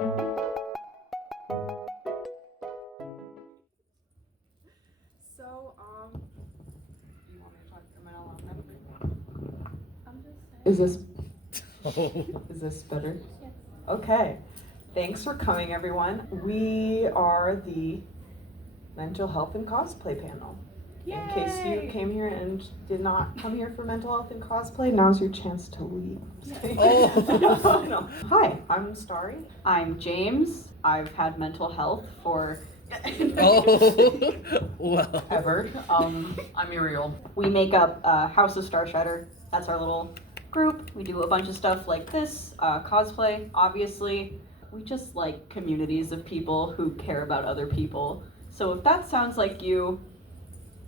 So, do you want me to talk for a minute on that? I'm just saying. Is this better? Yes. Okay. Thanks for coming, everyone. We are the Mental Health and Cosplay panel. Yay! In case you came here and did not come here for mental health and cosplay, now's your chance to leave. Oh. No. Hi, I'm Starry. I'm James. I've had mental health for Well. ever. I'm Muriel. We make up House of Star Shredder. That's our little group. We do a bunch of stuff like this, cosplay, obviously. We just like communities of people who care about other people. So if that sounds like you,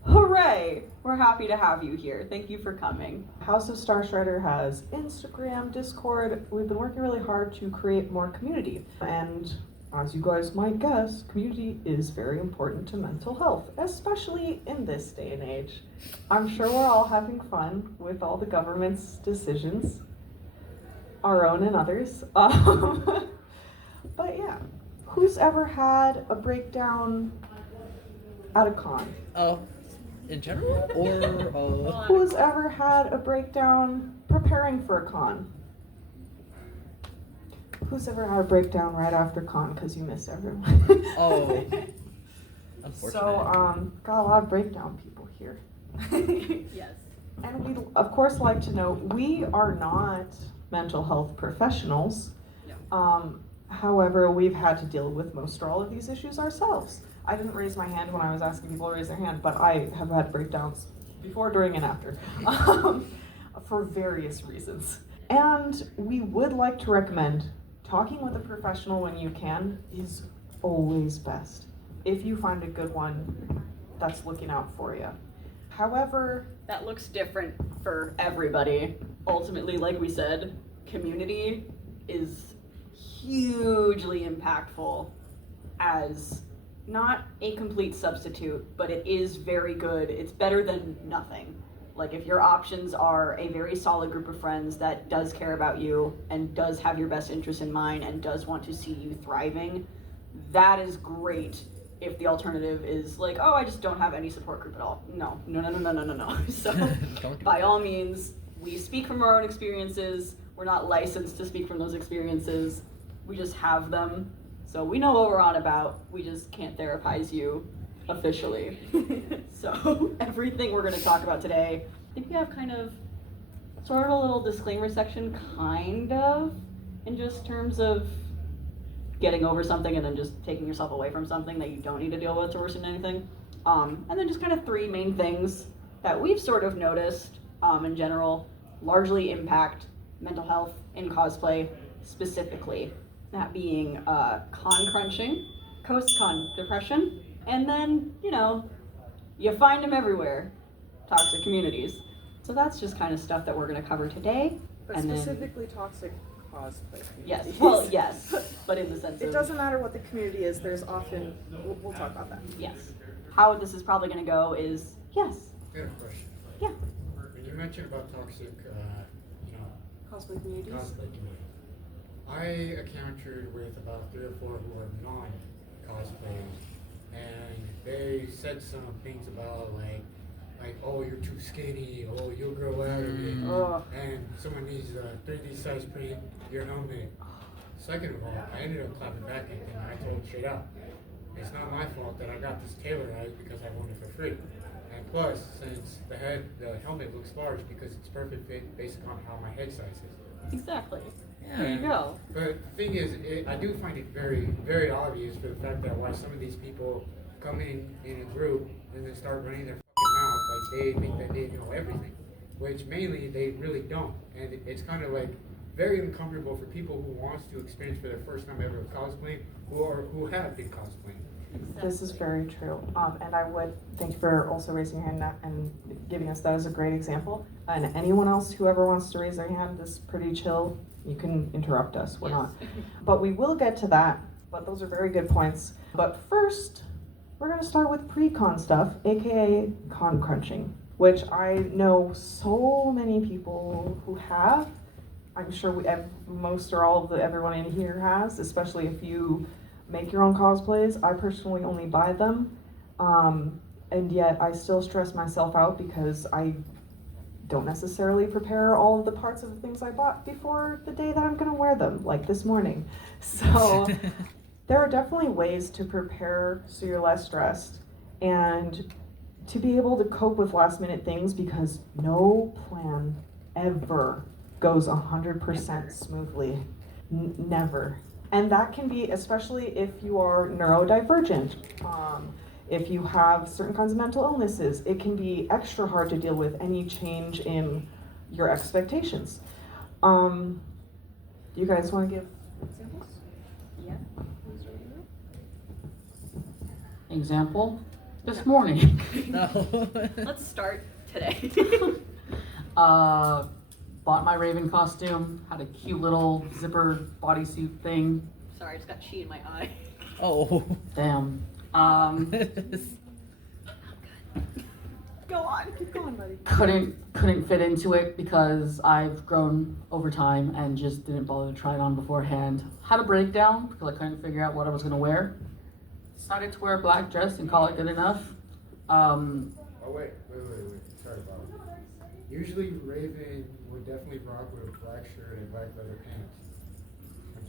hooray! We're happy to have you here. Thank you for coming. House of Star Shredder has Instagram, Discord. We've been working really hard to create more community. And as you guys might guess, community is very important to mental health, especially in this day and age. I'm sure we're all having fun with all the government's decisions, our own and others. But yeah, who's ever had a breakdown at a con? In general? Or Who's ever had a breakdown preparing for a con? Who's ever had a breakdown right after con because you miss everyone? Oh. Unfortunate. So, got a lot of breakdown people here. Yes. And we'd, of course, like to know, we are not mental health professionals. No. However, we've had to deal with most or all of these issues ourselves. I didn't raise my hand when I was asking people to raise their hand, but I have had breakdowns before, during, and after, for various reasons. And we would like to recommend talking with a professional when you can is always best. If you find a good one that's looking out for you. However, That looks different for everybody. Ultimately, like we said, community is hugely impactful as not a complete substitute, but it is very good. It's better than nothing. Like if your options are a very solid group of friends that does care about you and does have your best interest in mind and does want to see you thriving, that is great. If the alternative is like, oh, I just don't have any support group at all. No. So by all means, we speak from our own experiences. We're not licensed to speak from those experiences. We just have them. So we know what we're on about. We just can't therapize you officially. So everything we're going to talk about today, I think we have kind of sort of a little disclaimer section, kind of, in just terms of getting over something and then just taking yourself away from something that you don't need to deal with to worsen anything. And then just kind of three main things that we've sort of noticed in general largely impact mental health in cosplay specifically. That being con crunching, post-con depression, and then, you find them everywhere, toxic communities. So that's just kind of stuff that we're going to cover today. but and specifically toxic cosplay communities. Yes, well, yes, but in the sense of... It doesn't matter what the community is, there's often, we'll talk about that. Yes. How this is probably going to go is, yes. I got a question. Yeah. When you mentioned about toxic, Cosplay communities? cosplay community, I encountered with about 3 or 4 who are non-cosplayers, and they said some things about like, oh, you're too skinny, oh, you'll grow out of it, and someone needs a 3D size print your helmet. Second of all, I ended up clapping back at them, and I told straight out, it's not my fault that I got this tailorized because I want it for free. And plus, since the helmet looks large because it's perfect fit based on how my head size is. Exactly. Yeah. There you go. But the thing is, I do find it very, very obvious for the fact that why some of these people come in a group and then start running their fucking mouth like they think that they know everything, which mainly they really don't. And it's kind of like very uncomfortable for people who wants to experience for their first time ever cosplaying, who have been cosplaying. This is very true. And I would thank you for also raising your hand and giving us that as a great example. And anyone else who ever wants to raise their hand is pretty chill. You can interrupt us. We're not. But we will get to that. But those are very good points. But first, we're going to start with pre-con stuff, aka con crunching, which I know so many people who have I'm sure most or all of everyone in here has, especially if you make your own cosplays. I personally only buy them, and yet I still stress myself out because I don't necessarily prepare all of the parts of the things I bought before the day that I'm gonna wear them, like this morning. So there are definitely ways to prepare so you're less stressed and to be able to cope with last minute things, because no plan ever goes 100% smoothly. Never. And that can be, especially if you are neurodivergent, if you have certain kinds of mental illnesses, it can be extra hard to deal with any change in your expectations. Do you guys want to give examples? Yeah. Example, this morning. No. Let's start today. Bought my Raven costume, had a cute little zipper bodysuit thing. Sorry, I just got chi in my eye. Oh. Damn. Go on, keep going, buddy. Couldn't fit into it because I've grown over time and just didn't bother to try it on beforehand. Had a breakdown because I couldn't figure out what I was gonna wear. Decided to wear a black dress and call it good enough. Oh, wait. Sorry about it. Usually Raven would definitely rock with a black shirt and black leather pants.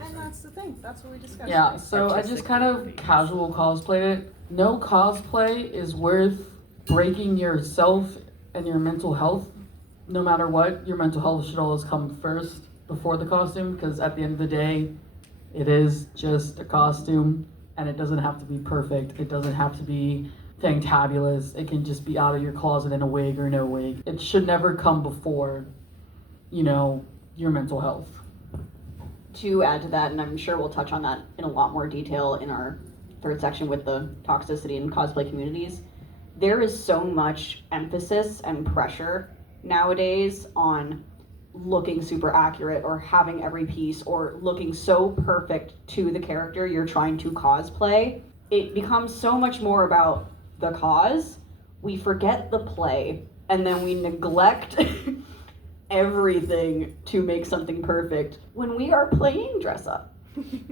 And that's the thing. That's what we discussed. Yeah, so I just kind of casual cosplayed it. No cosplay is worth breaking yourself and your mental health. No matter what, your mental health should always come first before the costume, because at the end of the day, it is just a costume, and it doesn't have to be perfect. It doesn't have to be fantabulous. It can just be out of your closet in a wig or no wig. It should never come before, your mental health. To add to that, and I'm sure we'll touch on that in a lot more detail in our third section with the toxicity in cosplay communities, there is so much emphasis and pressure nowadays on looking super accurate or having every piece or looking so perfect to the character you're trying to cosplay. It becomes so much more about the cause. We forget the play, and then we neglect everything to make something perfect when we are playing dress up.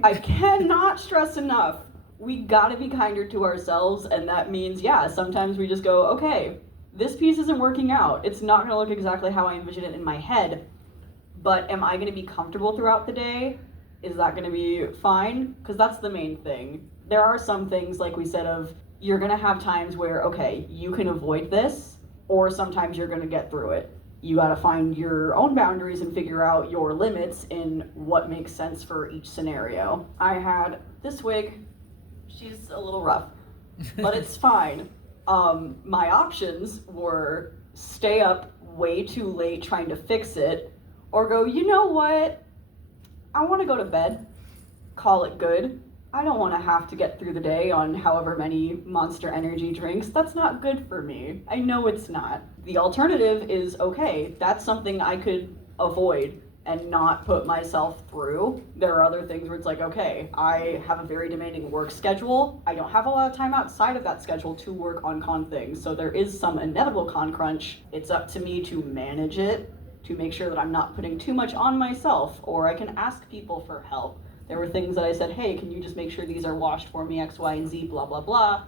I cannot stress enough, we gotta be kinder to ourselves, and that means, yeah, sometimes we just go, okay, this piece isn't working out. It's not gonna look exactly how I envision it in my head, but am I gonna be comfortable throughout the day? Is that gonna be fine? Because that's the main thing. There are some things, like we said, of you're gonna have times where, okay, you can avoid this, or sometimes you're gonna get through it. You gotta find your own boundaries and figure out your limits in what makes sense for each scenario. I had this wig. She's a little rough, but it's fine. My options were stay up way too late trying to fix it, or go, you know what? I wanna go to bed, call it good. I don't wanna have to get through the day on however many Monster Energy drinks. That's not good for me. I know it's not. The alternative is, okay, that's something I could avoid and not put myself through. There are other things where it's like, okay, I have a very demanding work schedule. I don't have a lot of time outside of that schedule to work on con things. So there is some inevitable con crunch. It's up to me to manage it, to make sure that I'm not putting too much on myself, or I can ask people for help. There were things that I said, hey, can you just make sure these are washed for me, X, Y, and Z, blah, blah, blah.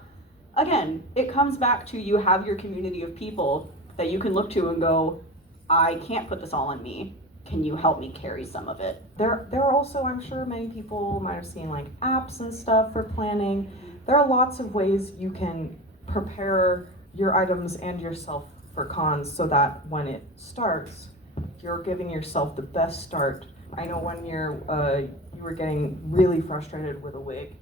Again, it comes back to you have your community of people that you can look to and go, I can't put this all on me. Can you help me carry some of it? There are also, I'm sure many people might have seen like apps and stuff for planning. There are lots of ways you can prepare your items and yourself for cons so that when it starts, you're giving yourself the best start. I know one year you were getting really frustrated with a wig.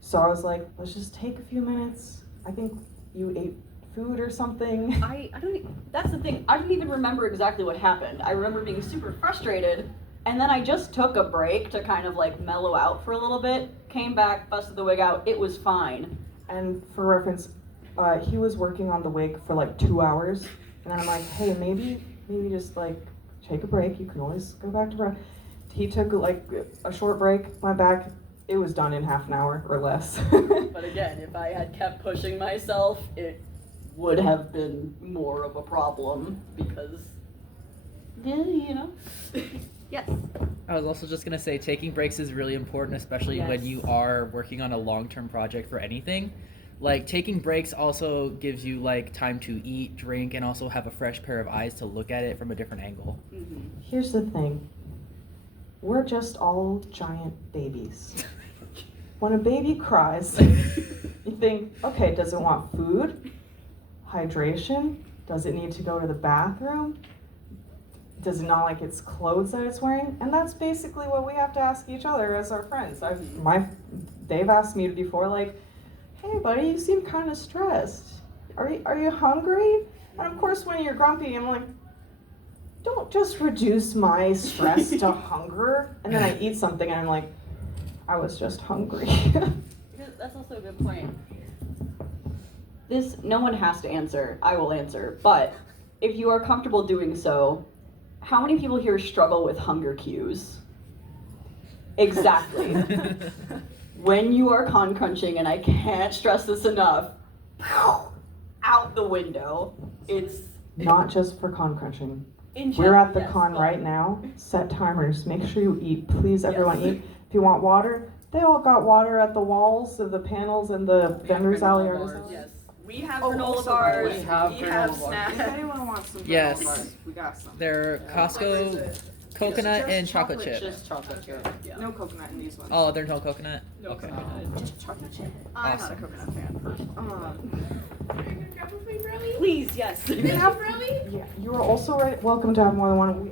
So I was like, let's just take a few minutes. I think you ate food or something. I don't, that's the thing, I didn't even remember exactly what happened. I remember being super frustrated, and then I just took a break to kind of like mellow out for a little bit, came back, busted the wig out, it was fine. And for reference, he was working on the wig for like 2 hours, and then I'm like, hey, maybe just like take a break, you can always go back to work. He took like a short break, went back, it was done in half an hour or less. But again, if I had kept pushing myself, it would have been more of a problem because, yeah, Yes. I was also just gonna say taking breaks is really important, especially when Yes. you are working on a long-term project for anything. Like taking breaks also gives you like time to eat, drink, and also have a fresh pair of eyes to look at it from a different angle. Mm-hmm. Here's the thing. We're just all giant babies. When a baby cries, you think, okay, does it want food? Hydration? Does it need to go to the bathroom? Does it not like its clothes that it's wearing? And that's basically what we have to ask each other as our friends. They've asked me before, like, hey buddy, you seem kind of stressed. Are you hungry? And of course when you're grumpy, I'm like, don't just reduce my stress to hunger. And then I eat something and I'm like, I was just hungry. That's also a good point. This, no one has to answer. I will answer. But if you are comfortable doing so, how many people here struggle with hunger cues? Exactly. When you are con crunching, and I can't stress this enough, out the window. It's Not just for con crunching. in We're general, at the yes, con but- right now. Set timers. Make sure you eat. Please, everyone Yes. eat. If you want water, they all got water at the walls of the panels and the vendors alley. artists alley. Yes. We have Oh, granola also, bars. we have granola bars. snacks. If anyone wants some Yes. granola bars, we got some. They're Costco coconut Just and chocolate chip. Just chocolate chip. Yeah. No coconut in these ones. Oh, they're no coconut? No Okay. coconut. Just chocolate chip. I'm Awesome. not a coconut fan. Grab a free brownie? Please, yes. They have brownie? Yeah, you are also welcome to have more than one.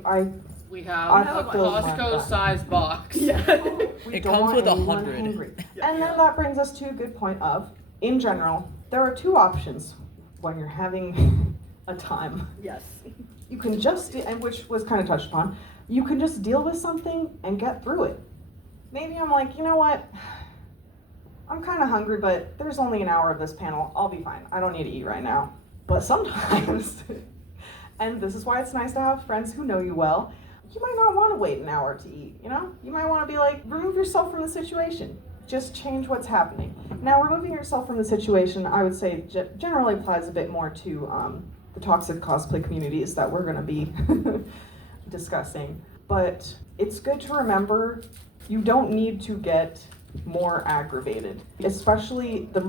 We I have a filled mine Costco back. size box. Yeah. We It don't comes want with anyone 100. hungry. And then that brings us to a good point of, in general, there are two options when you're having a time. Yes. You can just, and which was kind of touched upon, you can just deal with something and get through it. Maybe I'm like, you know what? I'm kind of hungry, but there's only an hour of this panel. I'll be fine. I don't need to eat right now. But sometimes, and this is why it's nice to have friends who know you well, you might not want to wait an hour to eat, you know? You might want to be like, remove yourself from the situation. Just change what's happening. Now, removing yourself from the situation, I would say generally applies a bit more to the toxic cosplay communities that we're going to be discussing. But it's good to remember you don't need to get more aggravated. Especially the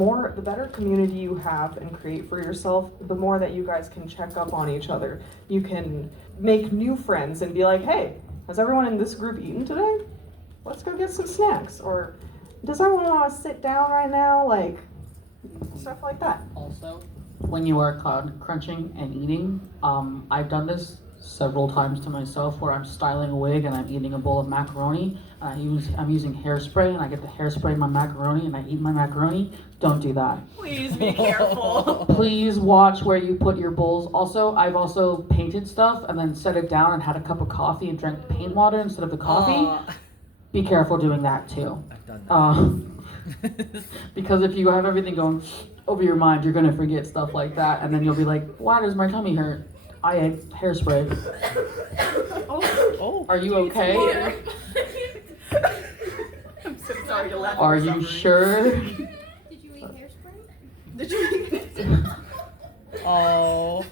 better community you have and create for yourself, the more that you guys can check up on each other. You can make new friends and be like, hey, has everyone in this group eaten today? Let's go get some snacks. Or does everyone want to sit down right now? Like, stuff like that. Also, when you are con crunching and eating, I've done this several times to myself where I'm styling a wig and I'm eating a bowl of macaroni. And I'm using hairspray and I get the hairspray in my macaroni and I eat my macaroni. Don't do that. Please be careful. Please watch where you put your bowls. Also, I've also painted stuff and then set it down and had a cup of coffee and drank paint water instead of the coffee. Aw. Be careful doing that too. I've done that. Because if you have everything going over your mind, you're gonna forget stuff like that, and then you'll be like, "Why does my tummy hurt? I ate hairspray." Oh. Are you okay? I'm so sorry to laugh. Are you sure? Did you eat hairspray? Did you? Oh.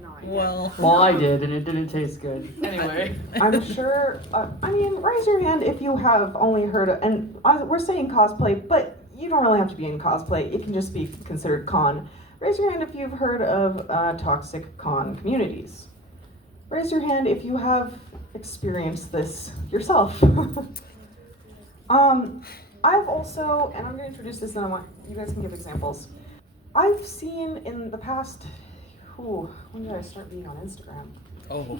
No, Well. Well, I did, and it didn't taste good. Anyway. I'm sure, I mean, raise your hand if you have only heard of, and we're saying cosplay, but you don't really have to be in cosplay. It can just be considered con. Raise your hand if you've heard of toxic con communities. Raise your hand if you have experienced this yourself. I've also, and I'm going to introduce this and I want you guys can give examples. I've seen in the past, when did I start being on Instagram? Oh.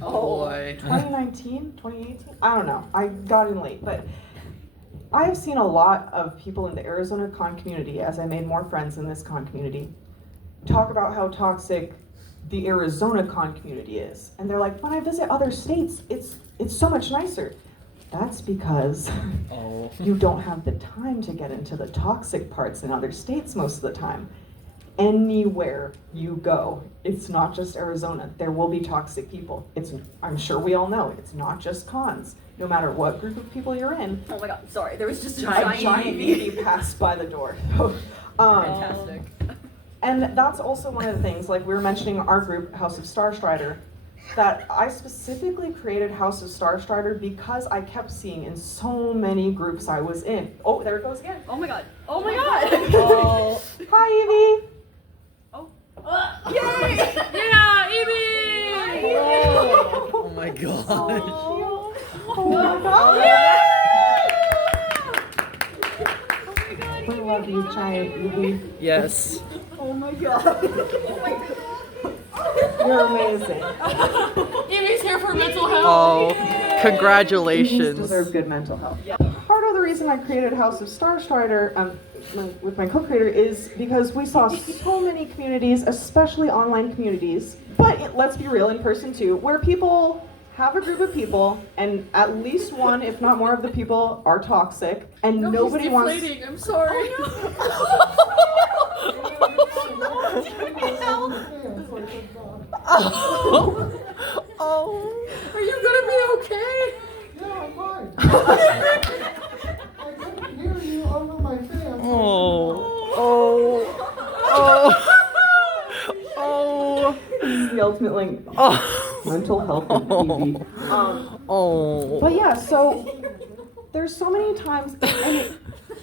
Oh boy. 2019, 2018? I don't know. I got in late, but I have seen a lot of people in the Arizona con community, as I made more friends in this con community, talk about how toxic the Arizona con community is. And they're like, when I visit other states, it's so much nicer. That's because Oh. you don't have the time to get into the toxic parts in other states most of the time. Anywhere you go, it's not just Arizona. There will be toxic people. I'm sure we all know, it's not just cons. No matter what group of people you're in, Oh my god, sorry. There was just a a giant baby. baby passed by the door. Fantastic. And that's also one of the things, like we were mentioning our group, House of Starstrider. that I specifically created House of Starstrider because I kept seeing in so many groups I was in. Oh, there it goes again. Oh my god. Oh my god. Oh. Hi, Evie. Yay! Yeah, Evie! Oh my god. Oh my god. We love you, giant Evie. Yes. Oh my god. You're amazing. Evie's here for mental health. Oh, Evies congratulations. deserve good mental health. Part of the reason I created House of Starstrider with my co-creator is because we saw so many communities, especially online communities, but let's be real, in person too, where people have a group of people and at least one, if not more of the people are toxic and No, nobody he's wants... deflating. I'm sorry. Oh. Are you gonna be okay? Yeah, I'm fine. I couldn't hear you over my fan. Oh. Oh. This is the ultimate like Oh. mental health of TV. Oh. But yeah, so there's so many times,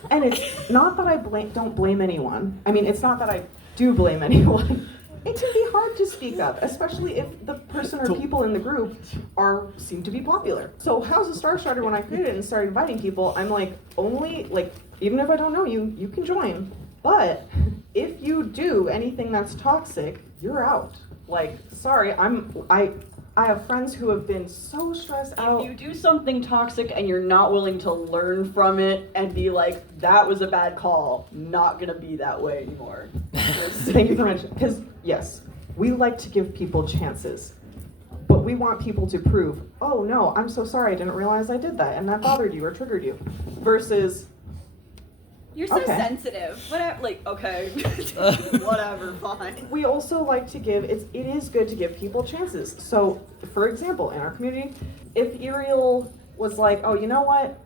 and it's not that I don't blame anyone. I mean, it's not that I do blame anyone. It can be hard to speak up, especially if the person or people in the group seem to be popular. So House of Starstrider, when I created it and started inviting people, I'm like, only like, even if I don't know you, you can join. But if you do anything that's toxic, you're out. Like, sorry, I have friends who have been so stressed out. If you do something toxic and you're not willing to learn from it and be like, that was a bad call, not gonna be that way anymore. Thank you for mentioning. Because yes, we like to give people chances, but we want people to prove, oh no, I'm so sorry, I didn't realize I did that, and that bothered you or triggered you. Versus, You're so Okay. sensitive. Whatever, like, okay. Whatever, fine. we also like to give. It is good to give people chances. So, for example, in our community, if Ariel was like, oh, you know what,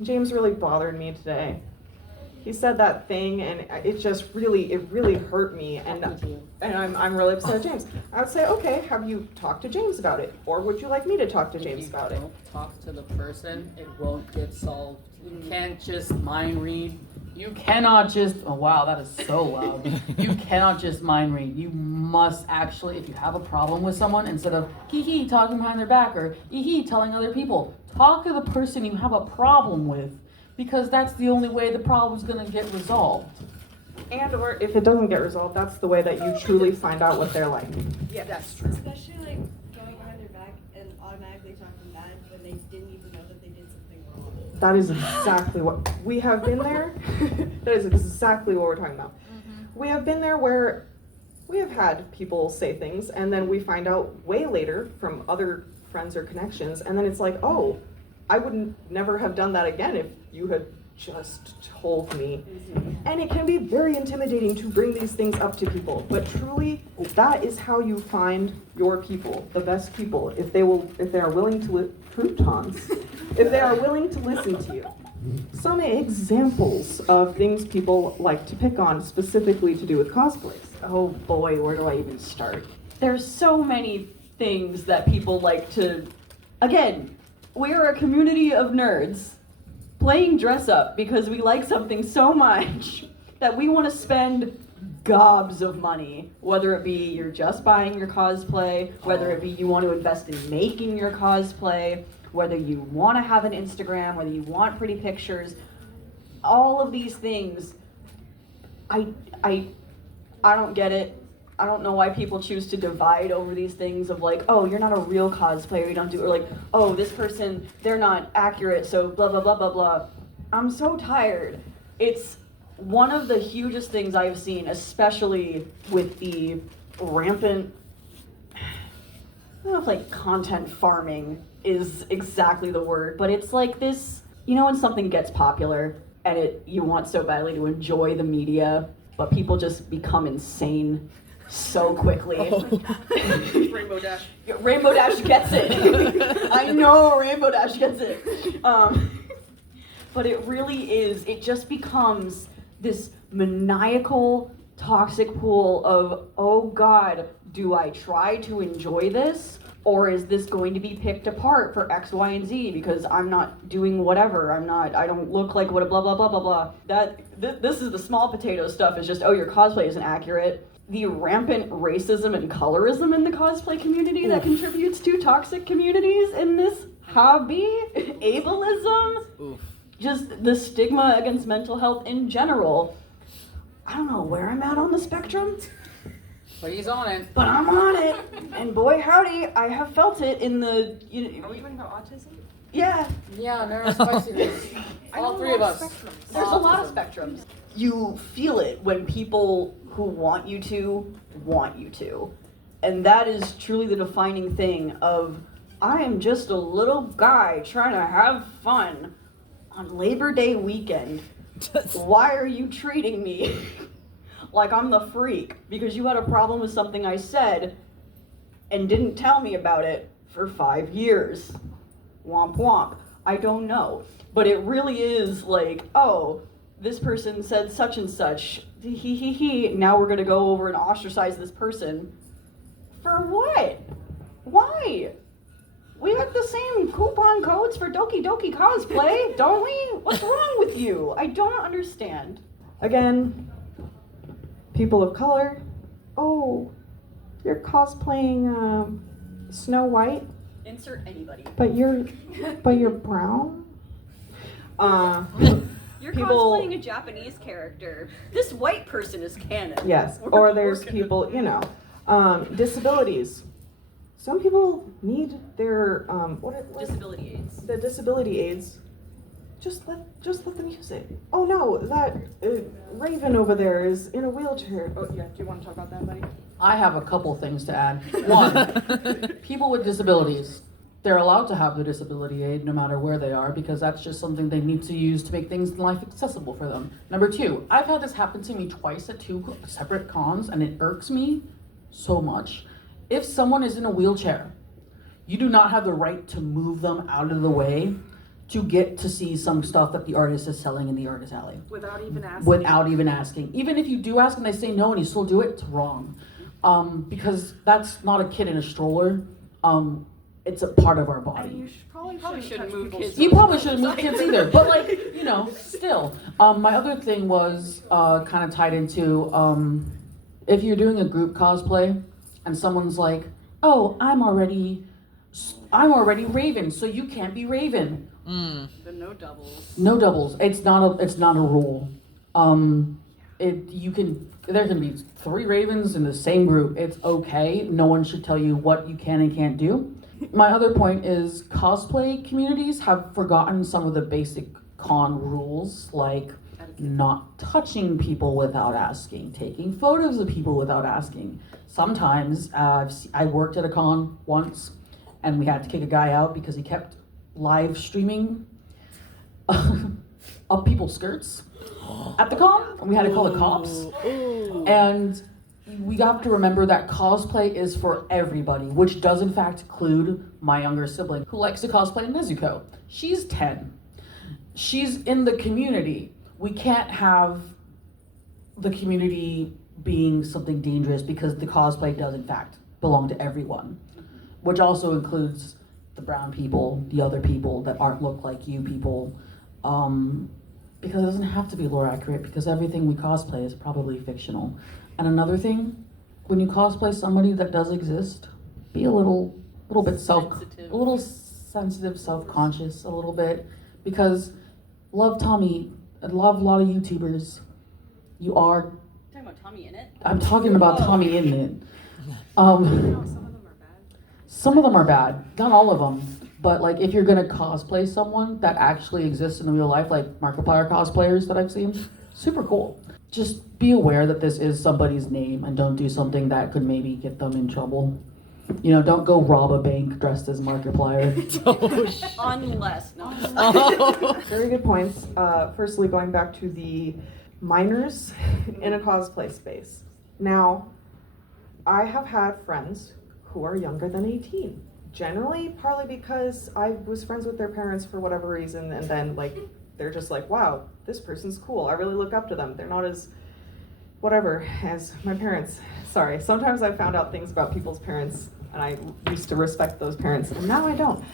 James really bothered me today. He said that thing, and it really hurt me, and I'm really upset at James. I would say, okay, have you talked to James about it, or would you like me to talk to James about it? Don't talk to the person, it won't get solved. You can't just mind read. You cannot just, oh wow, that is so loud. You cannot just mind read. You must actually, if you have a problem with someone, instead of hee talking behind their back or hee telling other people, talk to the person you have a problem with, because that's the only way the problem's gonna get resolved. And or if it doesn't get resolved, that's the way that you truly find out what they're like. Yeah, that's true. Especially like going behind their back and automatically talking bad when they didn't even know that they did something wrong. That is exactly what we have been there. That is exactly what we're talking about. We have been there where we have had people say things and then we find out way later from other friends or connections, and then it's like, oh, I would never have done that again if you had just told me. And it can be very intimidating to bring these things up to people, but truly that is how you find your people, the best people, if they are willing to croutons, if they are willing to listen to you. Some examples of things people like to pick on specifically to do with cosplays. Oh boy, where do I even start? There's so many things that people like to... Again, we are a community of nerds playing dress up because we like something so much that we want to spend gobs of money, whether it be you're just buying your cosplay, whether it be you want to invest in making your cosplay, whether you want to have an Instagram, whether you want pretty pictures. All of these things, I don't get it. I don't know why people choose to divide over these things of like, oh, you're not a real cosplayer, you don't do, or like, oh, this person, they're not accurate, so blah, blah, blah, blah, blah. I'm so tired. It's one of the hugest things I've seen, especially with the rampant, I don't know if like content farming is exactly the word, but it's like this, you know when something gets popular and you want so badly to enjoy the media, but people just become insane so quickly. Rainbow Dash. Rainbow Dash gets it. I know Rainbow Dash gets it. But it really is, it just becomes this maniacal, toxic pool of, oh God, do I try to enjoy this? Or is this going to be picked apart for X, Y, and Z because I'm not doing whatever, I don't look like what, blah, blah, blah, blah, blah. This is the small potato stuff, is just, oh, your cosplay isn't accurate. The rampant racism and colorism in the cosplay community that contributes to toxic communities in this hobby, ableism, just the stigma against mental health in general. I don't know where I'm at on the spectrum. But he's on it. But I'm on it, and boy howdy, I have felt it in the. Are we talking about autism? Yeah, Yeah, neurospecialists. All three of us. there's a lot of spectrums. You feel it when people who want you to, and that is truly the defining thing of I am just a little guy trying to have fun on Labor Day weekend. Why are you treating me like I'm the freak because you had a problem with something I said and didn't tell me about it for 5 years? Womp womp. I don't know. But it really is like, oh, this person said such and such. Now we're going to go over and ostracize this person. For what? Why? We got the same coupon codes for Doki Doki cosplay, don't we? What's wrong with you? I don't understand. Again, people of color. Oh, you're cosplaying Snow White, Insert anybody. but you're brown. You're People- cosplaying a Japanese character. This white person is canon. Yes, We're or there's working people, disabilities. Some people need their what disability aids. the disability aids. Just let them use it. Oh no, that Raven over there is in a wheelchair. Oh yeah, do you want to talk about that, buddy? I have a couple things to add. One, people with disabilities. They're allowed to have the disability aid no matter where they are because that's just something they need to use to make things in life accessible for them. Number two, I've had this happen to me twice at 2 separate cons and it irks me so much. If someone is in a wheelchair, you do not have the right to move them out of the way to get to see some stuff that the artist is selling in the artist alley. Without even asking. Without even asking. Even if you do ask and they say no and you still do it, it's wrong. Because that's not a kid in a stroller. It's a part of our body. And you probably shouldn't touch move people's kids. You toes. probably shouldn't move kids either, but still. My other thing was kind of tied into if you're doing a group cosplay and someone's like, "Oh, I'm already Raven, so you can't be Raven." The no doubles. No doubles. It's not a rule. There can be 3 Ravens in the same group. It's okay. No one should tell you what you can and can't do. My other point is cosplay communities have forgotten some of the basic con rules, like not touching people without asking, taking photos of people without asking. Sometimes, I worked at a con once, and we had to kick a guy out because he kept live streaming up people's skirts at the con, and we had to call the cops. And we have to remember that cosplay is for everybody, which does in fact include my younger sibling who likes to cosplay Nezuko. She's 10. She's in the community. We can't have the community being something dangerous because the cosplay does in fact belong to everyone, which also includes the brown people, the other people that aren't look like you people, because it doesn't have to be lore accurate because everything we cosplay is probably fictional. And another thing, when you cosplay somebody that does exist, be a little bit sensitive, self-conscious a little bit, because love Tommy, I love a lot of YouTubers. You are. Talking about Tommy in it. I'm talking about Tommy in it. Some of them are bad, not all of them. But like, if you're gonna cosplay someone that actually exists in real life, like Markiplier cosplayers that I've seen, super cool. Just be aware that this is somebody's name and don't do something that could maybe get them in trouble. Don't go rob a bank dressed as Markiplier. Unless, no. Very good points. Firstly, going back to the minors in a cosplay space. Now, I have had friends who are younger than 18. Generally, partly because I was friends with their parents for whatever reason, and then they're just like, wow, this person's cool. I really look up to them. They're not as whatever, as my parents, sorry, sometimes I found out things about people's parents and I used to respect those parents and now I don't.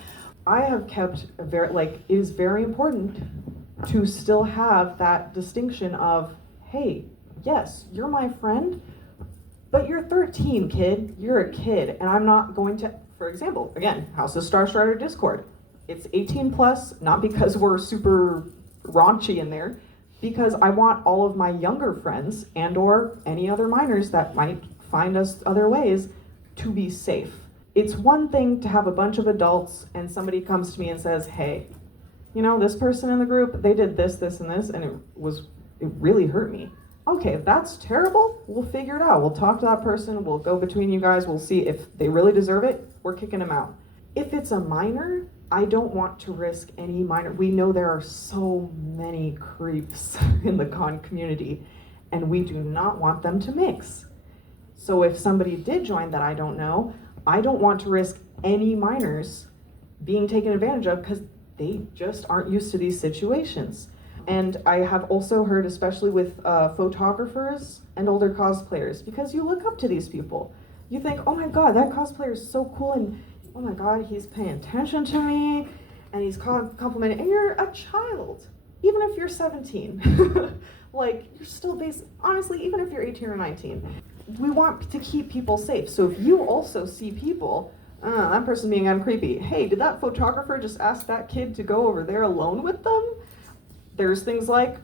I have kept it is very important to still have that distinction of, hey, yes, you're my friend, but you're 13, kid. You're a kid, and I'm not going to, for example, again, House of Star Strider Discord. It's 18 plus, not because we're super raunchy in there, because I want all of my younger friends and or any other minors that might find us other ways to be safe. It's one thing to have a bunch of adults and somebody comes to me and says, hey, you know, this person in the group, they did this, this, and this, and it really hurt me. Okay, if that's terrible, we'll figure it out. We'll talk to that person, we'll go between you guys, we'll see if they really deserve it, we're kicking them out. If it's a minor, I don't want to risk any minor. We know there are so many creeps in the con community, and we do not want them to mix. So if somebody did join that I don't know, I don't want to risk any minors being taken advantage of because they just aren't used to these situations. And I have also heard, especially with photographers and older cosplayers, because you look up to these people. You think, oh my God, that cosplayer is so cool, and oh my God, he's paying attention to me, and he's complimenting, and you're a child, even if you're 17. Like, you're still honestly, even if you're 18 or 19. We want to keep people safe. So if you also see people, that person being creepy, hey, did that photographer just ask that kid to go over there alone with them? There's things like,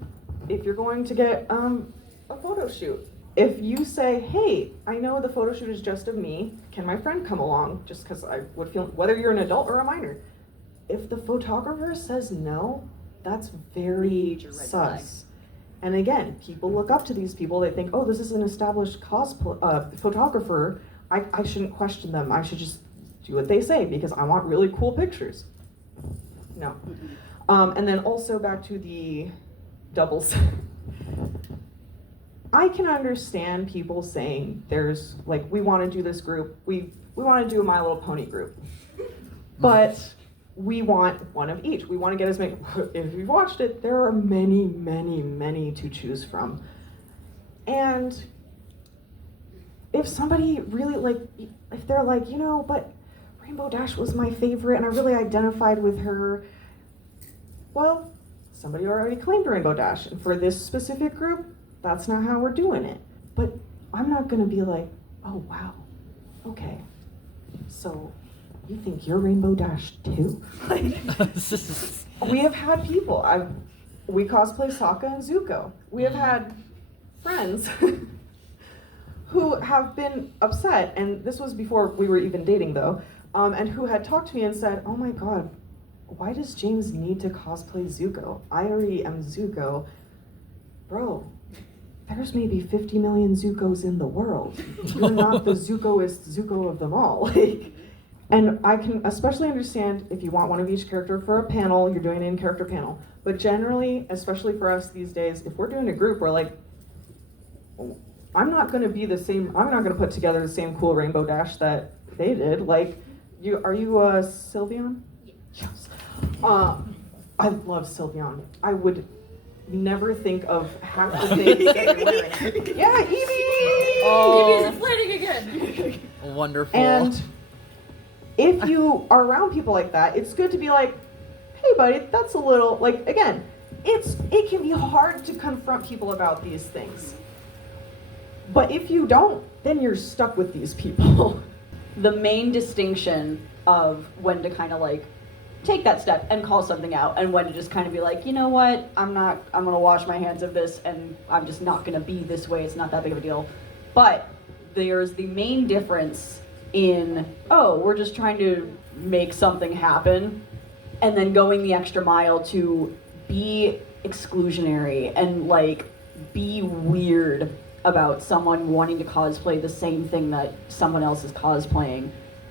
if you're going to get a photo shoot, if you say, hey, I know the photo shoot is just of me, can my friend come along? Just because I would feel, whether you're an adult or a minor. If the photographer says no, that's very sus. And again, people look up to these people, they think, oh, this is an established photographer, I shouldn't question them, I should just do what they say because I want really cool pictures. No. And then also back to the doubles. I can understand people saying there's like, we want to do this group, we want to do a My Little Pony group, but we want one of each. We want to get as many, if you've watched it, there are many, many, many to choose from. And if somebody really if they're like, you know, but Rainbow Dash was my favorite and I really identified with her, well, somebody already claimed Rainbow Dash, and for this specific group, that's not how we're doing it. But I'm not gonna be like, oh wow, okay, so you think you're Rainbow Dash too? We have had people, we cosplay Sokka and Zuko. We have had friends who have been upset, and this was before we were even dating though, and who had talked to me and said, oh my God, why does James need to cosplay Zuko? I already am Zuko. Bro, there's maybe 50 million Zukos in the world. You're not the Zukoist Zuko of them all. And I can especially understand if you want one of each character for a panel, you're doing an in-character panel. But generally, especially for us these days, if we're doing a group, we're like, I'm not gonna put together the same cool Rainbow Dash that they did. Like, are you Sylveon? Yes. I love Sylveon. I would never think of half the things that you're wearing. Yeah, Eevee! Oh. Eevee's flirting again. Wonderful. And if you are around people like that, it's good to be like, hey buddy, that's a little, like, again, it can be hard to confront people about these things. But if you don't, then you're stuck with these people. The main distinction of when to kind of like take that step and call something out, and when to just kind of be like, you know what, I'm gonna wash my hands of this, and I'm just not gonna be this way, it's not that big of a deal. But there's the main difference in, oh, we're just trying to make something happen, and then going the extra mile to be exclusionary and like be weird about someone wanting to cosplay the same thing that someone else is cosplaying.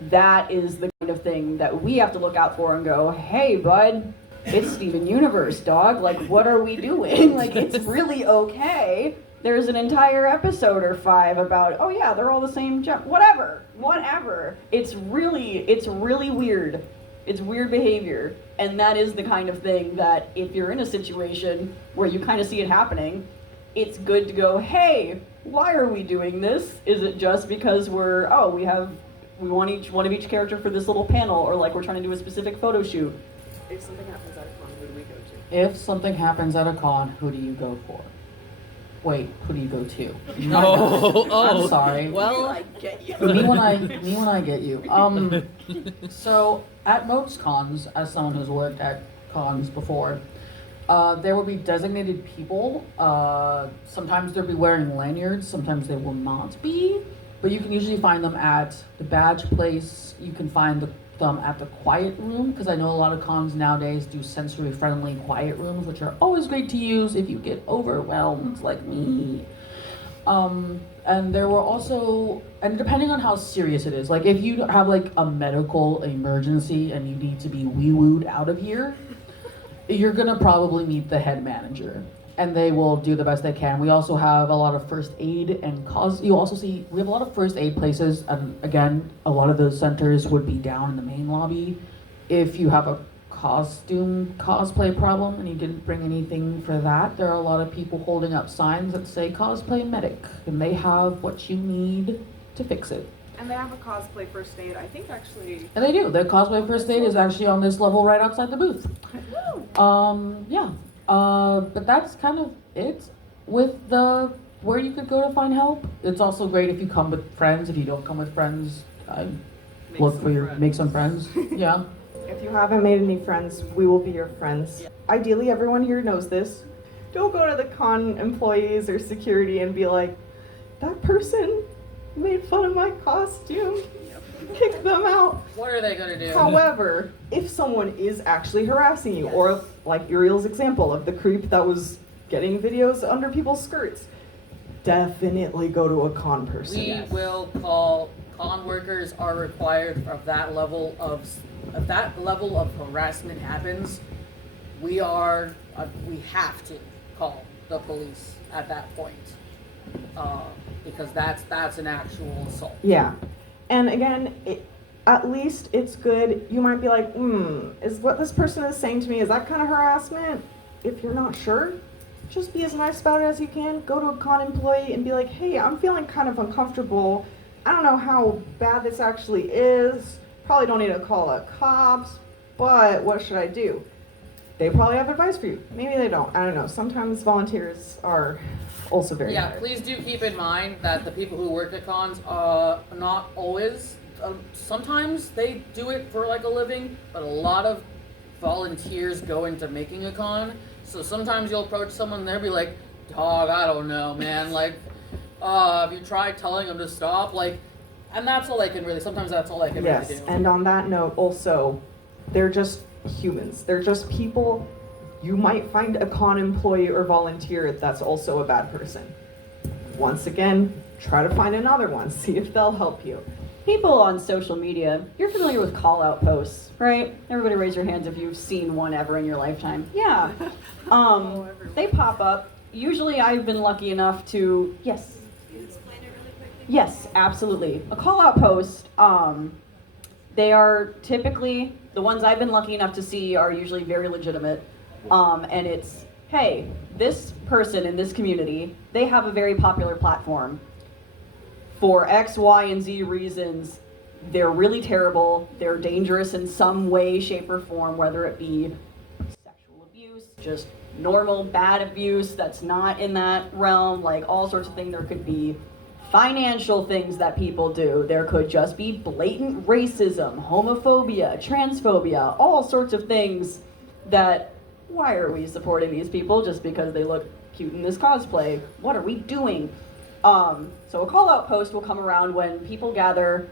That is the kind of thing that we have to look out for and go, hey bud, it's Steven Universe, dog, like what are we doing? Like, it's really okay. There's an entire episode or 5 about, oh yeah, they're all the same whatever. It's really weird. It's weird behavior. And that is the kind of thing that if you're in a situation where you kind of see it happening, it's good to go, hey, why are we doing this? Is it just because we want one of each character for this little panel, or like we're trying to do a specific photo shoot? If something happens at a con, who do we go to? If something happens at a con, who do you go for? Wait, who do you go to? Oh, I'm sorry. Well, I get you. me when I get you. So at most cons, as someone who's worked at cons before, there will be designated people. Sometimes they'll be wearing lanyards. Sometimes they will not be. But you can usually find them at the badge place. You can find them at the quiet room, because I know a lot of cons nowadays do sensory-friendly quiet rooms, which are always great to use if you get overwhelmed like me. And there were also, and depending on how serious it is, like if you have like a medical emergency and you need to be wee-wooed out of here, you're gonna probably meet the head manager, and they will do the best they can. We also have a lot of first aid and you also see, we have a lot of first aid places, and again, a lot of those centers would be down in the main lobby. If you have a cosplay problem and you didn't bring anything for that, there are a lot of people holding up signs that say cosplay medic, and they have what you need to fix it. And they have a cosplay first aid, I think actually. And they do. The cosplay first aid is actually on this level right outside the booth. Yeah. But that's kind of it with where you could go to find help. It's also great if you come with friends. If you don't come with friends, make some friends. Yeah. If you haven't made any friends, we will be your friends. Yeah. Ideally, everyone here knows this. Don't go to the con employees or security and be like, that person made fun of my costume. Kick them out. What are they gonna do? However, if someone is actually harassing you, or if, like Uriel's example of the creep that was getting videos under people's skirts, definitely go to a con person. We will call con workers are required of that level of if that level of harassment happens, we have to call the police at that point, because that's an actual assault. Yeah. And again, at least it's good. You might be like, is what this person is saying to me, is that kind of harassment? If you're not sure, just be as nice about it as you can. Go to a con employee and be like, hey, I'm feeling kind of uncomfortable. I don't know how bad this actually is. Probably don't need to call the cops, but what should I do? They probably have advice for you. Maybe they don't. I don't know. Sometimes volunteers are also very hard. Please do keep in mind that the people who work at cons, not always, sometimes they do it for like a living, but a lot of volunteers go into making a con. So sometimes you'll approach someone and they'll be like, dog, I don't know, man, like, have you tried telling them to stop? Like, and that's all I can really, sometimes that's all I can really do. Yes, and on that note also, they're just humans. They're just people. You might find a con employee or volunteer that's also a bad person. Once again, try to find another one, see if they'll help you. People on social media, you're familiar with call-out posts, right? Everybody raise your hands if you've seen one ever in your lifetime. Yeah. They pop up. Usually I've been lucky enough to, yes. Can you explain it really quickly? Yes, absolutely. A call-out post, they are typically, the ones I've been lucky enough to see are usually very legitimate. And it's, hey, this person in this community, they have a very popular platform. For X, Y, and Z reasons, they're really terrible. They're dangerous in some way, shape, or form, whether it be sexual abuse, just normal bad abuse that's not in that realm, like all sorts of things. There could be financial things that people do. There could just be blatant racism, homophobia, transphobia, all sorts of things that, why are we supporting these people just because they look cute in this cosplay? What are we doing? So a call-out post will come around when people gather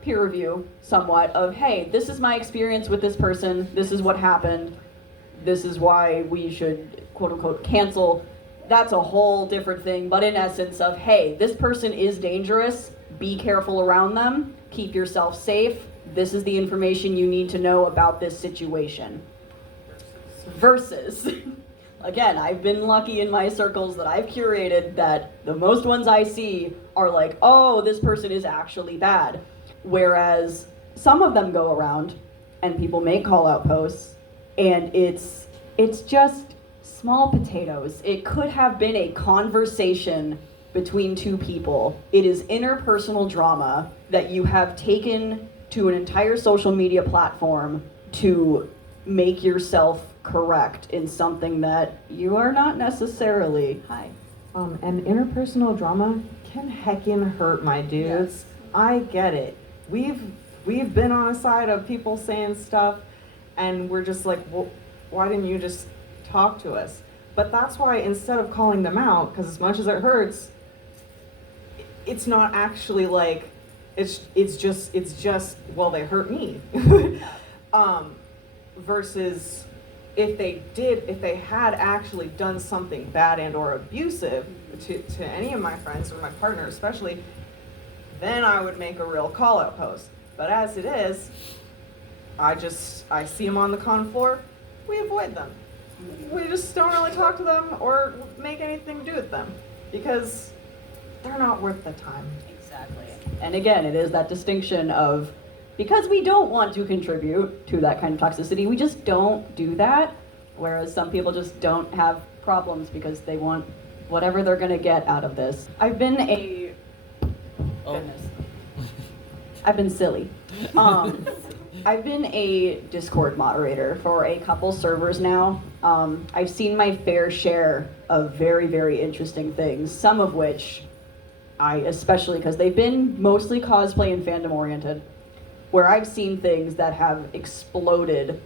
peer review somewhat of, hey, this is my experience with this person, this is what happened, this is why we should, quote-unquote, cancel. That's a whole different thing, but in essence of, hey, this person is dangerous, be careful around them, keep yourself safe, this is the information you need to know about this situation. Versus, again, I've been lucky in my circles that I've curated that the most ones I see are like, oh, this person is actually bad. Whereas some of them go around and people make call out posts and it's just small potatoes. It could have been a conversation between two people. It is interpersonal drama that you have taken to an entire social media platform to make yourself correct in something that you are not necessarily. Hi. And interpersonal drama can heckin' hurt, my dudes. Yes. I get it. We've been on a side of people saying stuff, and we're just like, well, why didn't you just talk to us? But that's why instead of calling them out, because as much as it hurts, it's not actually like, it's just well, they hurt me. Versus if they had actually done something bad and or abusive to any of my friends or my partner especially, then I would make a real call out post. But as it is, I see them on the con floor, we avoid them. We just don't really talk to them or make anything to do with them because they're not worth the time. Exactly. And again, it is that distinction of, because we don't want to contribute to that kind of toxicity, we just don't do that. Whereas some people just don't have problems because they want whatever they're gonna get out of this. I've been I've been silly. I've been a Discord moderator for a couple servers now. I've seen my fair share of very, very interesting things, some of which especially because they've been mostly cosplay and fandom oriented, where I've seen things that have exploded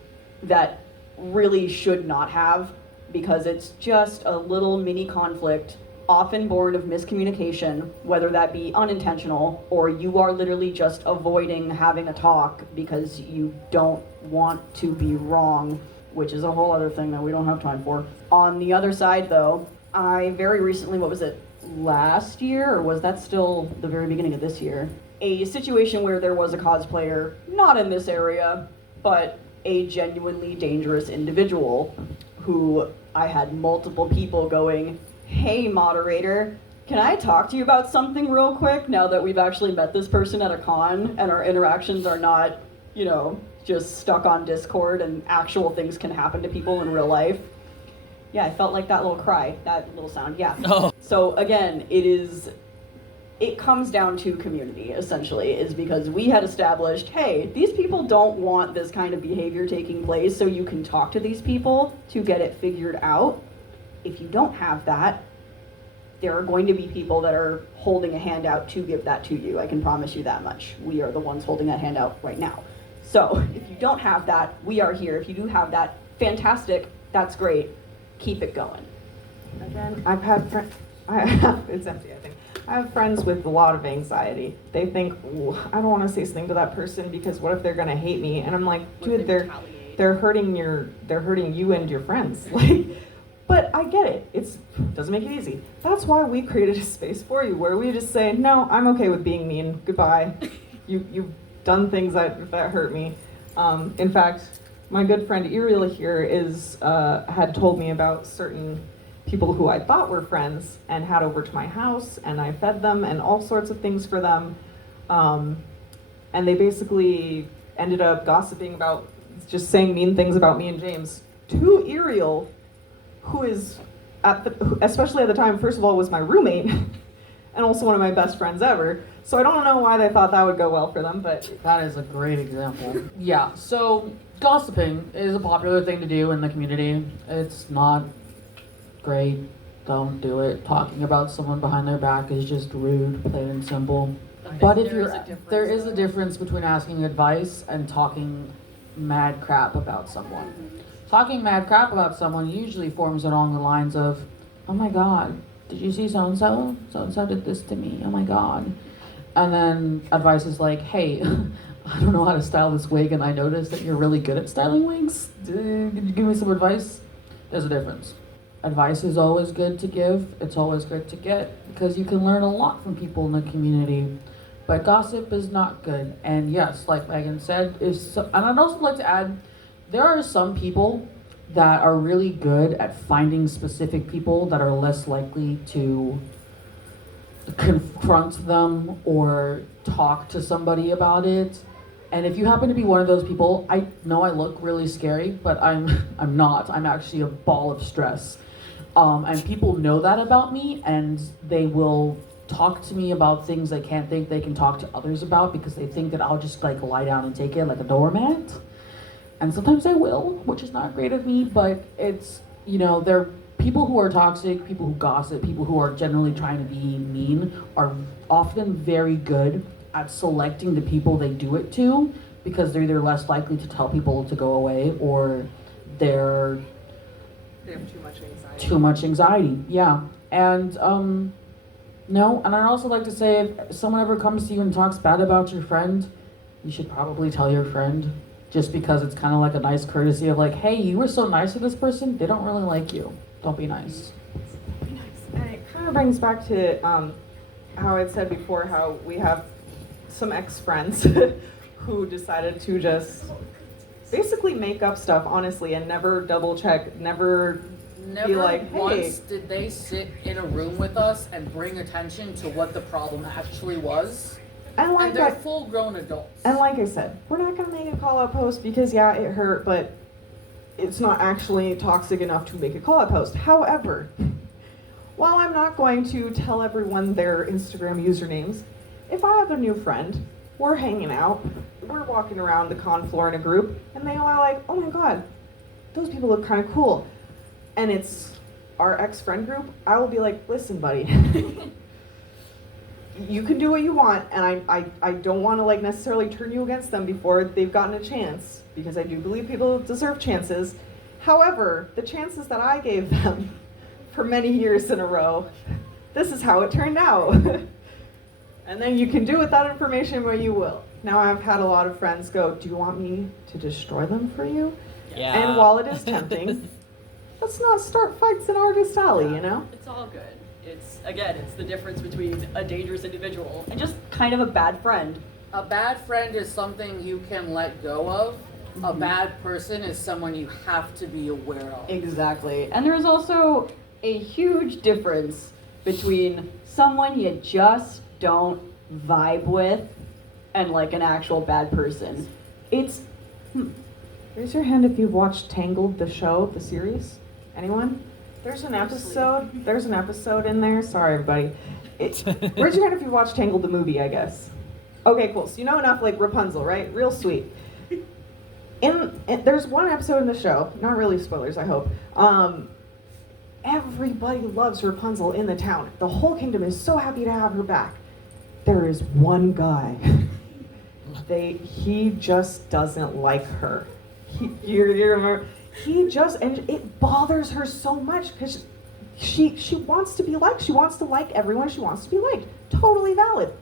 that really should not have, because it's just a little mini conflict, often born of miscommunication, whether that be unintentional or you are literally just avoiding having a talk because you don't want to be wrong, which is a whole other thing that we don't have time for. On the other side though, I very recently, what was it, last year, or was that still the very beginning of this year? A situation where there was a cosplayer, not in this area, but a genuinely dangerous individual who I had multiple people going, hey moderator, can I talk to you about something real quick now that we've actually met this person at a con and our interactions are not, just stuck on Discord and actual things can happen to people in real life? Yeah, I felt like that little cry, that little sound, yeah. Oh. So again, it comes down to community, essentially, is because we had established, hey, these people don't want this kind of behavior taking place, so you can talk to these people to get it figured out. If you don't have that, there are going to be people that are holding a hand out to give that to you. I can promise you that much. We are the ones holding that hand out right now. So if you don't have that, we are here. If you do have that, fantastic, that's great. Keep it going. Again, it's empty, I think. I have friends with a lot of anxiety. They think, I don't want to say something to that person because what if they're gonna hate me? And I'm like, dude, they're hurting you and your friends. But I get it. It doesn't make it easy. That's why we created a space for you where we just say, no, I'm okay with being mean. Goodbye. You've done things that hurt me. In fact, my good friend Iriel here had told me about certain people who I thought were friends and had over to my house, and I fed them and all sorts of things for them. And they basically ended up gossiping about, just saying mean things about me and James to Iriel, who is, especially at the time, first of all, was my roommate and also one of my best friends ever. So I don't know why they thought that would go well for them, but... That is a great example. Yeah, so gossiping is a popular thing to do in the community. It's not great. Don't do it. Talking about someone behind their back is just rude, plain and simple. But if there is a difference between asking advice and talking mad crap about someone. Talking mad crap about someone usually forms along the lines of, oh my god, did you see so-and-so? So-and-so did this to me, oh my god. And then advice is like, hey, I don't know how to style this wig and I noticed that you're really good at styling wigs. Could you give me some advice? There's a difference. Advice is always good to give. It's always good to get because you can learn a lot from people in the community. But gossip is not good. And yes, like Megan said, and I'd also like to add, there are some people that are really good at finding specific people that are less likely to confront them or talk to somebody about it. And if you happen to be one of those people, I know I look really scary, but I'm not. I'm actually a ball of stress. And people know that about me, and they will talk to me about things they can't think they can talk to others about because they think that I'll just like lie down and take it like a doormat. And sometimes I will, which is not great of me, but it's, they're people who are toxic, people who gossip, people who are generally trying to be mean are often very good at selecting the people they do it to because they're either less likely to tell people to go away or they have too much anxiety. Too much anxiety, yeah. And no, and I'd also like to say if someone ever comes to you and talks bad about your friend, you should probably tell your friend. Just because it's kind of like a nice courtesy of like, hey, you were so nice to this person, they don't really like you. Don't be nice. And it kind of brings back to how I'd said before, how we have some ex-friends who decided to just basically make up stuff, honestly, and never double check, never be like, hey. Once did they sit in a room with us and bring attention to what the problem actually was. And they're full-grown adults. And like I said, we're not going to make a call-out post because, yeah, it hurt, but it's not actually toxic enough to make a call-out post. However, while I'm not going to tell everyone their Instagram usernames, if I have a new friend, we're hanging out, we're walking around the con floor in a group, and they all are like, oh my god, those people look kind of cool. And it's our ex-friend group, I will be like, listen, buddy. You can do what you want, and I don't want to like necessarily turn you against them before they've gotten a chance, because I do believe people deserve chances. However, the chances that I gave them for many years in a row, this is how it turned out. And then you can do with that information what you will. Now I've had a lot of friends go, do you want me to destroy them for you? Yeah. And while it is tempting, let's not start fights in Artist Alley, you know? It's all good. It's the difference between a dangerous individual and just kind of a bad friend. A bad friend is something you can let go of. A bad person is someone you have to be aware of. Exactly. And there's also a huge difference between someone you just don't vibe with and like an actual bad person. It's Raise your hand if you've watched Tangled, the show, the series. Anyone? There's an episode in there. Sorry, everybody. Raise your hand if you watched Tangled, the movie, I guess. Okay, cool. So you know enough, like Rapunzel, right? Real sweet. There's one episode in the show, not really spoilers, I hope. Everybody loves Rapunzel in the town. The whole kingdom is so happy to have her back. There is one guy. He just doesn't like her. You remember? And it bothers her so much because she wants to be liked. She wants to like everyone. She wants to be liked. Totally valid.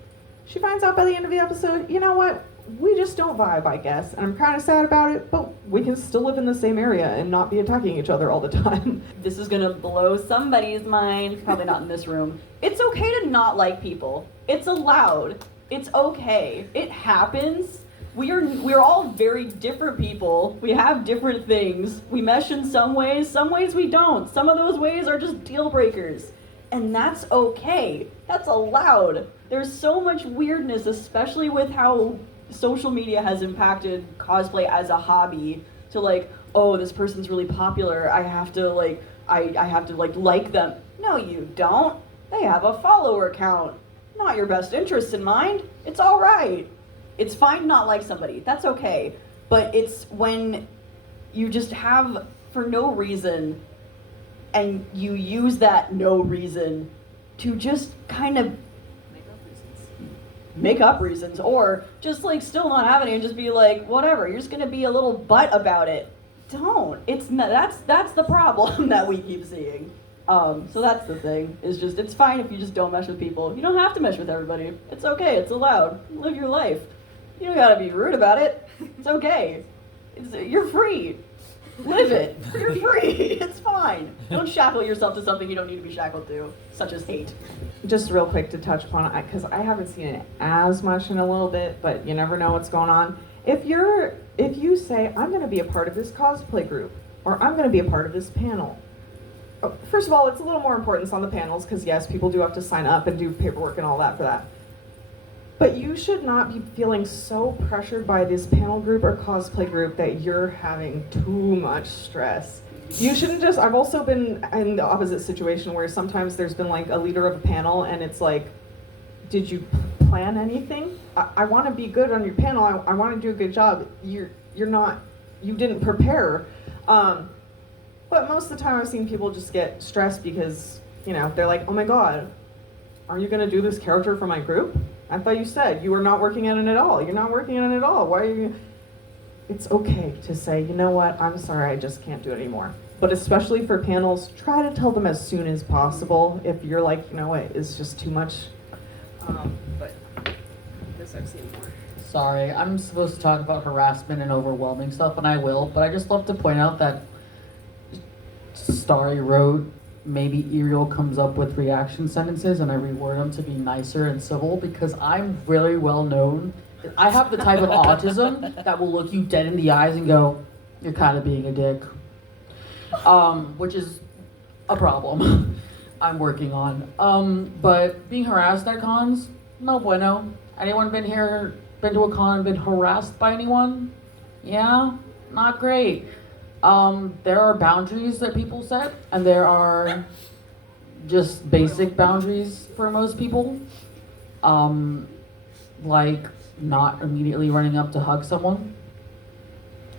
She finds out by the end of the episode, you know what? We just don't vibe, I guess. And I'm kind of sad about it, but we can still live in the same area and not be attacking each other all the time. This is gonna blow somebody's mind, probably not in this room. It's okay to not like people. It's allowed. It's okay. It happens. We're all very different people. We have different things. We mesh in some ways we don't. Some of those ways are just deal breakers. And that's okay. That's allowed. There's so much weirdness, especially with how social media has impacted cosplay as a hobby. To like, oh, this person's really popular. I have to like like them. No, you don't. They have a follower count. Not your best interests in mind. It's all right. It's fine to not like somebody. That's okay. But it's when you just have for no reason and you use that no reason to just kind of make up reasons or just like still not have any and just be like, whatever, you're just gonna be a little butt about it. Don't. It's not, that's the problem that we keep seeing. So that's the thing, is just, it's fine if you just don't mesh with people. You don't have to mesh with everybody. It's okay, it's allowed. Live your life. You don't gotta be rude about it. It's okay. You're free. Live it. You're free. It's fine. Don't shackle yourself to something you don't need to be shackled to, such as hate. Just real quick to touch upon it, because I haven't seen it as much in a little bit, but you never know what's going on. If you say, I'm gonna be a part of this cosplay group, or I'm gonna be a part of this panel, first of all, it's a little more importance on the panels, because yes, people do have to sign up and do paperwork and all that for that. But you should not be feeling so pressured by this panel group or cosplay group that you're having too much stress. You shouldn't just, I've also been in the opposite situation where sometimes there's been like a leader of a panel and it's like, did you plan anything? I want to be good on your panel. I want to do a good job. You're not, you didn't prepare. But most of the time I've seen people just get stressed because, you know, they're like, oh my God, are you going to do this character for my group? I thought you said you were not working on it at all. You're not working on it at all. Why are you? It's okay to say, you know what, I'm sorry, I just can't do it anymore. But especially for panels, try to tell them as soon as possible if you're like, you know what, it's just too much. But this I've seen more. Sorry, I'm supposed to talk about harassment and overwhelming stuff, and I will, but I just love to point out that Starry wrote, maybe Ariel comes up with reaction sentences and I reword them to be nicer and civil because I'm very well known. I have the type of autism that will look you dead in the eyes and go, you're kind of being a dick. Which is a problem I'm working on. But being harassed at cons, no bueno. Anyone been to a con and been harassed by anyone? Yeah, not great. There are boundaries that people set, and there are just basic boundaries for most people. Like not immediately running up to hug someone,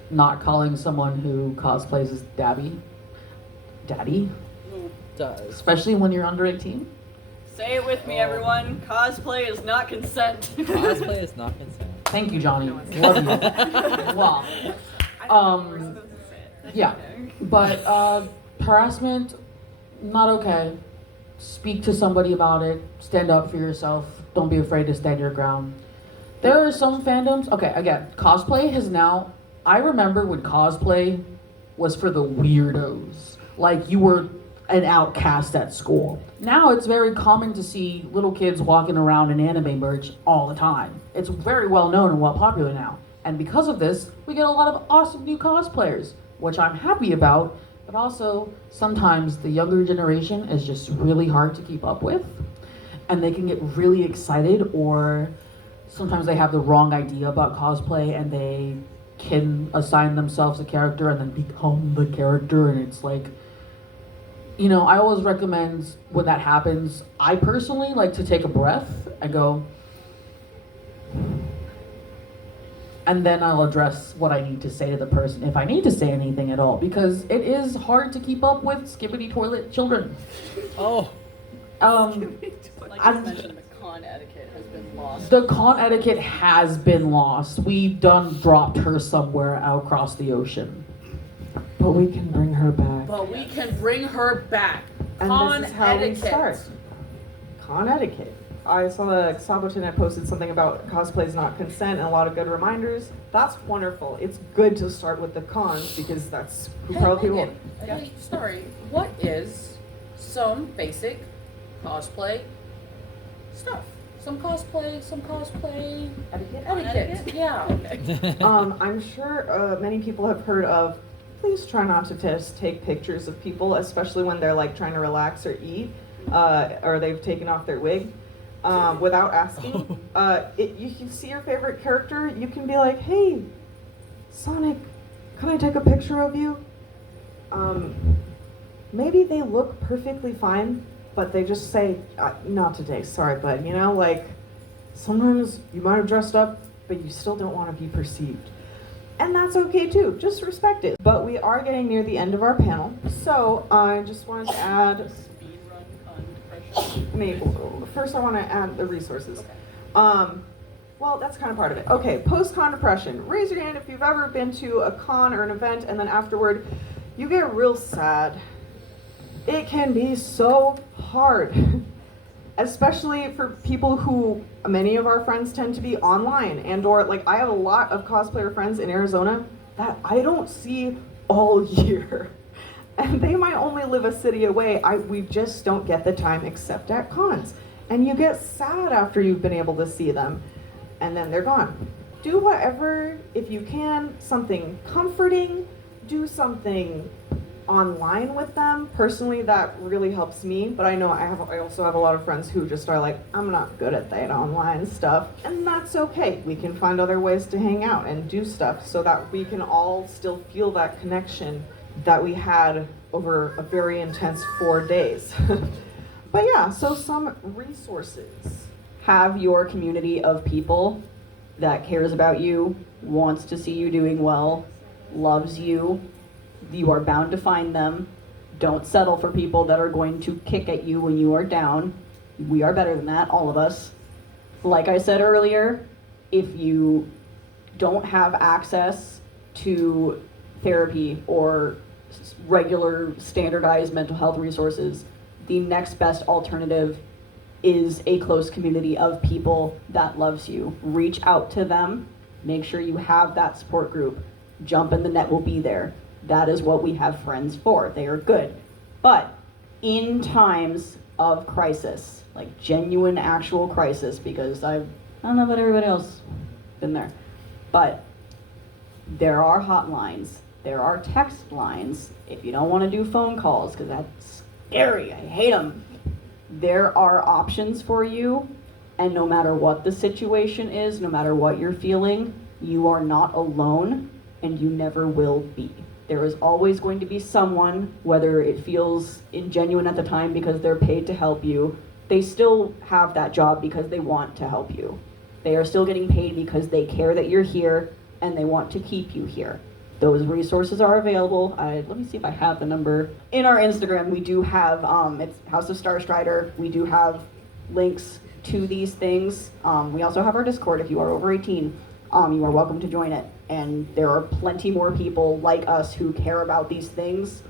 not calling someone who cosplays as daddy, Does. especially when you're under 18. Say it with me, everyone. Cosplay is not consent. Cosplay is not consent. Thank you, Johnny. Love you. Wow. Yeah, but harassment, not okay. Speak to somebody about it. Stand up for yourself. Don't be afraid to stand your ground. There are some fandoms. Okay, again, cosplay has now. I remember when cosplay was for the weirdos. Like you were an outcast at school. Now it's very common to see little kids walking around in anime merch all the time. It's very well known and well popular now. And because of this, we get a lot of awesome new cosplayers, which I'm happy about, but also sometimes the younger generation is just really hard to keep up with. And they can get really excited, or sometimes they have the wrong idea about cosplay and they can assign themselves a character and then become the character, and it's like, you know, I always recommend when that happens, I personally like to take a breath and go, and then I'll address what I need to say to the person, if I need to say anything at all, because it is hard to keep up with skibbity toilet children. Oh. Like I mentioned, the con etiquette has been lost. The con etiquette has been lost. We've dropped her somewhere out across the ocean. But we can bring her back. But we can bring her back. And Con this is how etiquette. we start. Con etiquette. I saw that Saboten had posted something about cosplays not consent and a lot of good reminders. That's wonderful. It's good to start with the cons because that's who probably people. Hey, sorry. What is some basic cosplay stuff? Some cosplay etiquette. Yeah. I'm sure many people have heard of. Please try not to just take pictures of people, especially when they're like trying to relax or eat, or they've taken off their wig. Without asking. You can see your favorite character, you can be like, hey, Sonic, can I take a picture of you? Maybe they look perfectly fine, but they just say, not today, sorry, bud. You know, like, sometimes you might have dressed up, but you still don't want to be perceived. And that's okay too, just respect it. But we are getting near the end of our panel, so I just wanted to add maybe first I want to add the resources. Well, that's kind of part of it. Okay, post-con depression. Raise your hand if you've ever been to a con or an event and then afterward you get real sad. It can be so hard, especially for people who, many of our friends tend to be online, and or like I have a lot of cosplayer friends in Arizona that I don't see all year. And they might only live a city away. We just don't get the time except at cons. And you get sad after you've been able to see them. And then they're gone. Do whatever, if you can, something comforting. Do something online with them. Personally, that really helps me. But I know I also have a lot of friends who just are like, I'm not good at that online stuff. And that's okay. We can find other ways to hang out and do stuff so that we can all still feel that connection that we had over a very intense 4 days. But yeah, so some resources. Have your community of people that cares about you, wants to see you doing well, loves you. You are bound to find them. Don't settle for people that are going to kick at you when you are down. We are better than that, all of us. Like I said earlier, if you don't have access to therapy or regular standardized mental health resources, the next best alternative is a close community of people that loves you. Reach out to them. Make sure you have that support group. Jump in the Net will be there. That is what we have friends for. They are good. But in times of crisis, like genuine actual crisis, because I don't know about everybody else been there, but there are hotlines, there are text lines. If you don't want to do phone calls, because that's scary, I hate them. There are options for you, and no matter what the situation is, no matter what you're feeling, you are not alone, and you never will be. There is always going to be someone, whether it feels ingenuine at the time because they're paid to help you, they still have that job because they want to help you. They are still getting paid because they care that you're here and they want to keep you here. Those resources are available. Let me see if I have the number. In our Instagram, we do have, it's House of Star Strider. We do have links to these things. We also have our Discord. If you are over 18, you are welcome to join it. And there are plenty more people like us who care about these things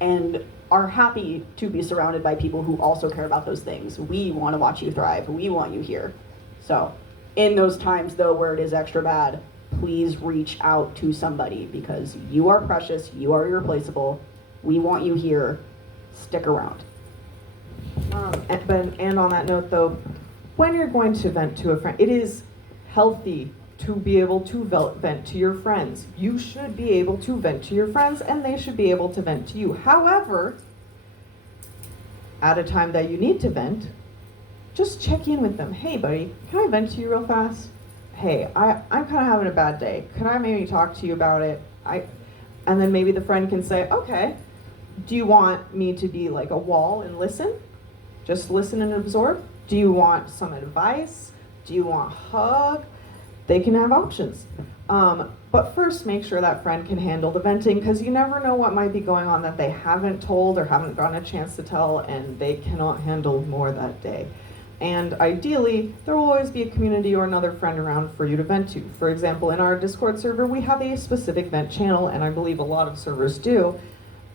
and are happy to be surrounded by people who also care about those things. We want to watch you thrive. We want you here. So in those times, though, where it is extra bad, please reach out to somebody because you are precious. You are irreplaceable. We want you here. Stick around. And on that note, though, when you're going to vent to a friend, it is healthy to be able to vent to your friends. You should be able to vent to your friends, and they should be able to vent to you. However, at a time that you need to vent, just check in with them. Hey, buddy, can I vent to you real fast? Hey, I'm kind of having a bad day. Could I maybe talk to you about it? And then maybe the friend can say, okay, do you want me to be like a wall and listen? Just listen and absorb? Do you want some advice? Do you want a hug? They can have options. But first, make sure that friend can handle the venting because you never know what might be going on that they haven't told or haven't gotten a chance to tell, and they cannot handle more that day. And ideally, there will always be a community or another friend around for you to vent to. For example, in our Discord server, we have a specific vent channel, and I believe a lot of servers do.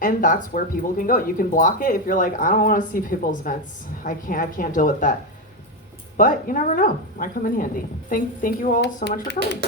And that's where people can go. You can block it if you're like, I don't want to see people's vents. I can't deal with that. But you never know. Might come in handy. Thank you all so much for coming.